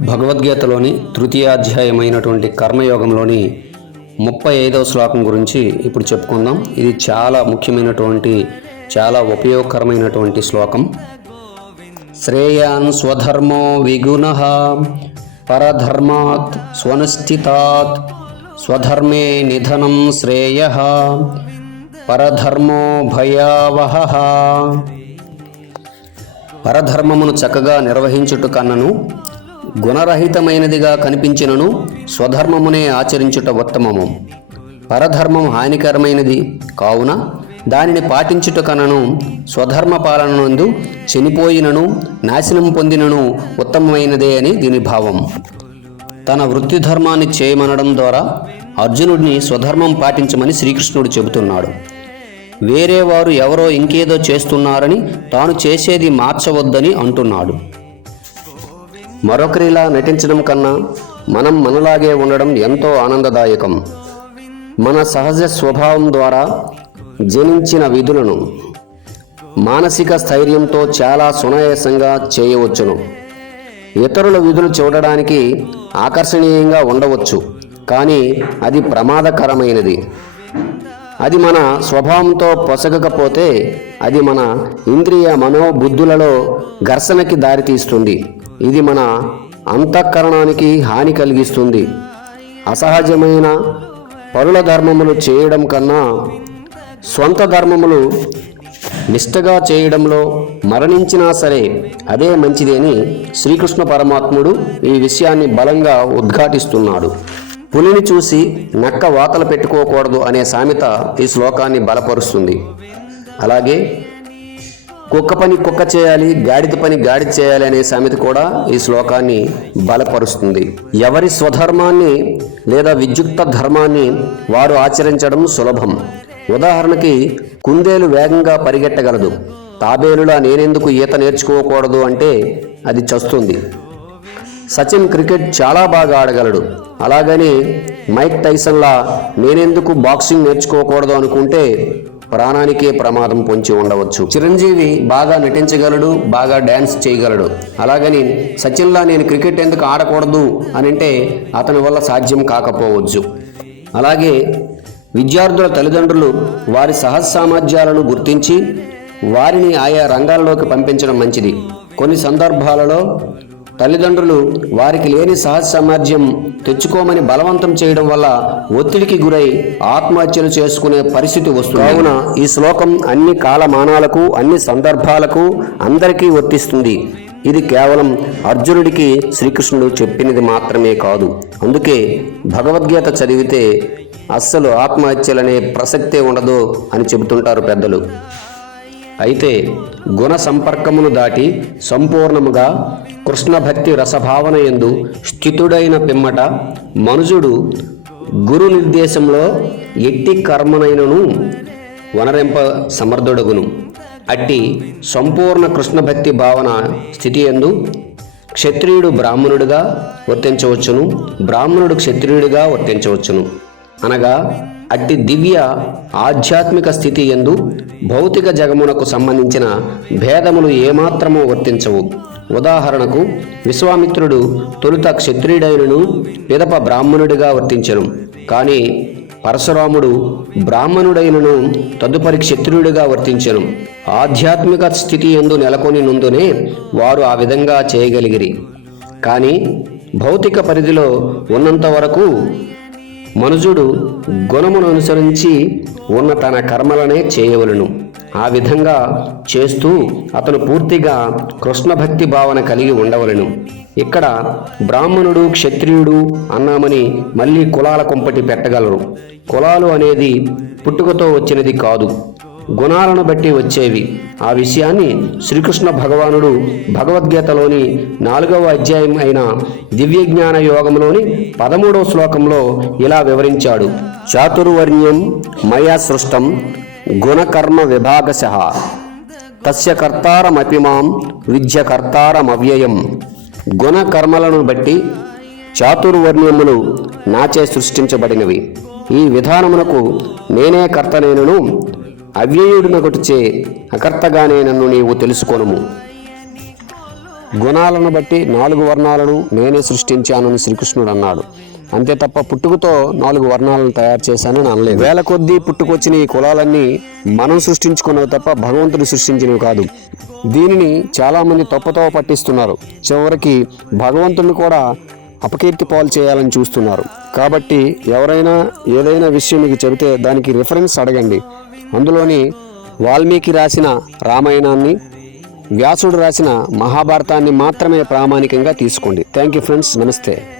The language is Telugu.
భగవద్గీతలోని తృతీయాధ్యాయమైనటువంటి కర్మయోగంలోని ముప్పై ఐదవ శ్లోకం గురించి ఇప్పుడు చెప్పుకుందాం. ఇది చాలా ముఖ్యమైనటువంటి చాలా ఉపయోగకరమైనటువంటి శ్లోకం. శ్రేయాన్ స్వధర్మో విగుణ పరధర్మాత్ స్వనుష్ఠితాత్ స్వధర్మే నిధనం శ్రేయ పరధర్మో భయావహ. పరధర్మమును చక్కగా నిర్వహించుట కన్నను గుణరహితమైనదిగా కనిపించినను స్వధర్మమునే ఆచరించుట ఉత్తమము. పరధర్మం హానికరమైనది కావున దానిని పాటించుట కనను స్వధర్మ పాలనందు చనిపోయినను నాశనం పొందినను ఉత్తమమైనదే అని దీని భావం. తన వృత్తి ధర్మాన్ని చేయమనడం ద్వారా అర్జునుడిని స్వధర్మం పాటించమని శ్రీకృష్ణుడు చెబుతున్నాడు. వేరే వారు ఎవరో ఇంకేదో చేస్తున్నారని తాను చేసేది మార్చవద్దని అంటున్నాడు. మరొకరిలా నటించడం కన్నా మనం మనలాగే ఉండడం ఎంతో ఆనందదాయకం. మన సహజ స్వభావం ద్వారా జనించిన విధులను మానసిక స్థైర్యంతో చాలా సునాయాసంగా చేయవచ్చును. ఇతరుల విధులు చూడడానికి ఆకర్షణీయంగా ఉండవచ్చు కానీ అది ప్రమాదకరమైనది. అది మన స్వభావంతో పొసగకపోతే అది మన ఇంద్రియ మనోబుద్ధులలో ఘర్షణకి దారితీస్తుంది. ఇది మన అంతఃకరణానికి హాని కలిగిస్తుంది. అసహజమైన పరుల ధర్మములు చేయడం కన్నా స్వంత ధర్మములు నిష్టగా చేయడంలో మరణించినా సరే అదే మంచిది అని శ్రీకృష్ణ పరమాత్ముడు ఈ విషయాన్ని బలంగా ఉద్ఘాటిస్తున్నాడు. పులిని చూసి నక్క వాతలు పెట్టుకోకూడదు అనే సామెత ఈ శ్లోకాన్ని బలపరుస్తుంది. అలాగే కుక్క పని కుక్క చేయాలి గాడిద పని గాడిద చేయాలి అనే సామెత కూడా ఈ శ్లోకాన్ని బలపరుస్తుంది. ఎవరి స్వధర్మాన్ని లేదా విద్యుక్త ధర్మాన్ని వారు ఆచరించడం సులభం. ఉదాహరణకి కుందేలు వేగంగా పరిగెట్టగలదు. తాబేలులా నేనెందుకు ఈత నేర్చుకోకూడదు అంటే అది చస్తుంది. సచిన్ క్రికెట్ చాలా బాగా ఆడగలడు. అలాగని మైక్ టైసన్లా నేనెందుకు బాక్సింగ్ నేర్చుకోకూడదు అనుకుంటే ప్రాణానికే ప్రమాదం పొంచి ఉండవచ్చు. చిరంజీవి బాగా నటించగలడు బాగా డ్యాన్స్ చేయగలడు. అలాగని సచిన్లా నేను క్రికెట్ ఎందుకు ఆడకూడదు అని అంటే అతని వల్ల సాధ్యం కాకపోవచ్చు. అలాగే విద్యార్థుల తల్లిదండ్రులు వారి సహజ సామర్థ్యాలను గుర్తించి వారిని ఆయా రంగాల్లోకి పంపించడం మంచిది. కొన్ని సందర్భాలలో తల్లిదండ్రులు వారికి లేని సహజ సామర్థ్యం తెచ్చుకోమని బలవంతం చేయడం వల్ల ఒత్తిడికి గురై ఆత్మహత్యలు చేసుకునే పరిస్థితి వస్తుంది. కావున ఈ శ్లోకం అన్ని కాలమానాలకు అన్ని సందర్భాలకు అందరికీ వర్తిస్తుంది. ఇది కేవలం అర్జునుడికి శ్రీకృష్ణుడు చెప్పినది మాత్రమే కాదు. అందుకే భగవద్గీత చదివితే అస్సలు ఆత్మహత్యలనే ప్రసక్తే ఉండదు అని చెబుతుంటారు పెద్దలు. అయితే గుణ సంపర్కమును దాటి సంపూర్ణముగా కృష్ణ భక్తి రసభావన ఎందు స్థితుడైన పిమ్మట మనుజుడు గురు నిర్దేశంలో ఎట్టి కర్మనైనను వనరింప సమర్థుడగును. అట్టి సంపూర్ణ కృష్ణ భక్తి భావన స్థితి ఎందు క్షత్రియుడు బ్రాహ్మణుడిగా వర్తించవచ్చును బ్రాహ్మణుడు క్షత్రియుడిగా వర్తించవచ్చును. అనగా అట్టి దివ్య ఆధ్యాత్మిక స్థితి ఎందు భౌతిక జగమునకు సంబంధించిన భేదములు ఏమాత్రము వర్తించవు. ఉదాహరణకు విశ్వామిత్రుడు తొలుత క్షత్రియుడైనను పిదప బ్రాహ్మణుడిగా వర్తించను. కానీ పరశురాముడు బ్రాహ్మణుడైనను తదుపరి క్షత్రియుడిగా వర్తించను. ఆధ్యాత్మిక స్థితి ఎందు నెలకొని నుందునే వారు ఆ విధంగా చేయగలిగిరి. కానీ భౌతిక పరిధిలో ఉన్నంత వరకు మనుజుడు గుణమును అనుసరించి ఉన్న తన కర్మలనే చేయవలను. ఆ విధంగా చేస్తూ అతను పూర్తిగా కృష్ణ భక్తి భావన కలిగి ఉండవలను. ఇక్కడ బ్రాహ్మణుడు క్షత్రియుడు అన్నామని మళ్ళీ కులాల కుంపటి పెట్టగలరు. కులాలు అనేది పుట్టుకతో వచ్చినది కాదు. గుణాలను బట్టి వచ్చేవి. ఆ విషయాన్ని శ్రీకృష్ణ భగవానుడు భగవద్గీతలోని నాలుగవ అధ్యాయం అయిన దివ్య జ్ఞాన యోగంలోని పదమూడవ శ్లోకంలో ఇలా వివరించాడు. చాతుర్వర్ణ్యం మయా సృష్టం గుణకర్మ విభాగశ. తస్య కర్తారమపి మాం విద్య కర్తారమవ్యయం. గుణకర్మలను బట్టి చాతుర్వర్ణ్యములు నాచే సృష్టించబడినవి. ఈ విధానమునకు నేనే కర్తనేనను అవ్యయుడినొకటిచే అకర్తగానే నన్ను నీవు తెలుసుకొనుము. గుణాలను బట్టి నాలుగు వర్ణాలను నేనే సృష్టించానని శ్రీకృష్ణుడు అన్నాడు. అంతే తప్ప పుట్టుకతో నాలుగు వర్ణాలను తయారు చేశానని అనలేదు. వేల కొద్దీ పుట్టుకొచ్చిన ఈ కులాలన్నీ మనం సృష్టించుకున్నవి తప్ప భగవంతుడు సృష్టించినవి కాదు. దీనిని చాలామంది తప్పుతో పట్టిస్తున్నారు. చివరికి భగవంతుడిని కూడా అపకీర్తి పాలు చేయాలని చూస్తున్నారు. కాబట్టి ఎవరైనా ఏదైనా విషయం మీకు చెబితే దానికి రిఫరెన్స్ అడగండి. అందులోని వాల్మీకి రాసిన రామాయణాన్ని వ్యాసుడు రాసిన మహాభారతాన్ని మాత్రమే ప్రామాణికంగా తీసుకోండి. థ్యాంక్ యూ ఫ్రెండ్స్ నమస్తే